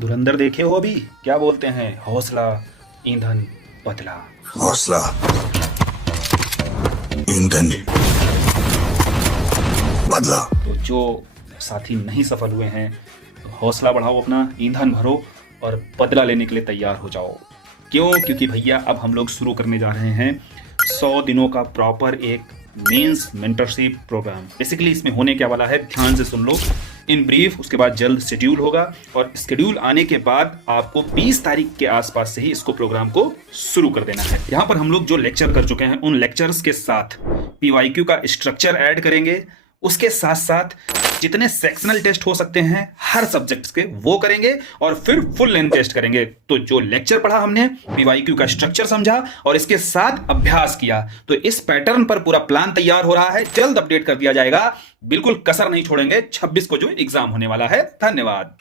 धुरंधर देखे हो अभी? क्या बोलते हैं, हौसला ईंधन बदला। हौसला ईंधन बदला। तो जो साथी नहीं सफल हुए हैं, तो हौसला बढ़ाओ अपना, ईंधन भरो और बदला लेने के लिए तैयार हो जाओ। क्यों? क्योंकि भैया अब हम लोग शुरू करने जा रहे हैं 100 दिनों का प्रॉपर एक मेंस मेंटरशिप प्रोग्राम। बेसिकली इसमें होने क्या वाला है, ध्यान से सुन लो इन ब्रीफ। उसके बाद जल्द शेड्यूल होगा और शेड्यूल आने के बाद आपको 20 तारीख के आसपास से ही इसको प्रोग्राम को शुरू कर देना है। यहाँ पर हम लोग जो लेक्चर कर चुके हैं उन लेक्चर्स के साथ PYQ का स्ट्रक्चर ऐड करेंगे। उसके साथ साथ जितने सेक्शनल टेस्ट हो सकते हैं हर सब्जेक्ट्स के वो करेंगे और फिर फुल लेंथ टेस्ट करेंगे। तो जो लेक्चर पढ़ा हमने, PYQ का स्ट्रक्चर समझा और इसके साथ अभ्यास किया, तो इस पैटर्न पर पूरा प्लान तैयार हो रहा है। जल्द अपडेट कर दिया जाएगा, बिल्कुल कसर नहीं छोड़ेंगे 26 को जो एग्जाम होने वाला है। धन्यवाद।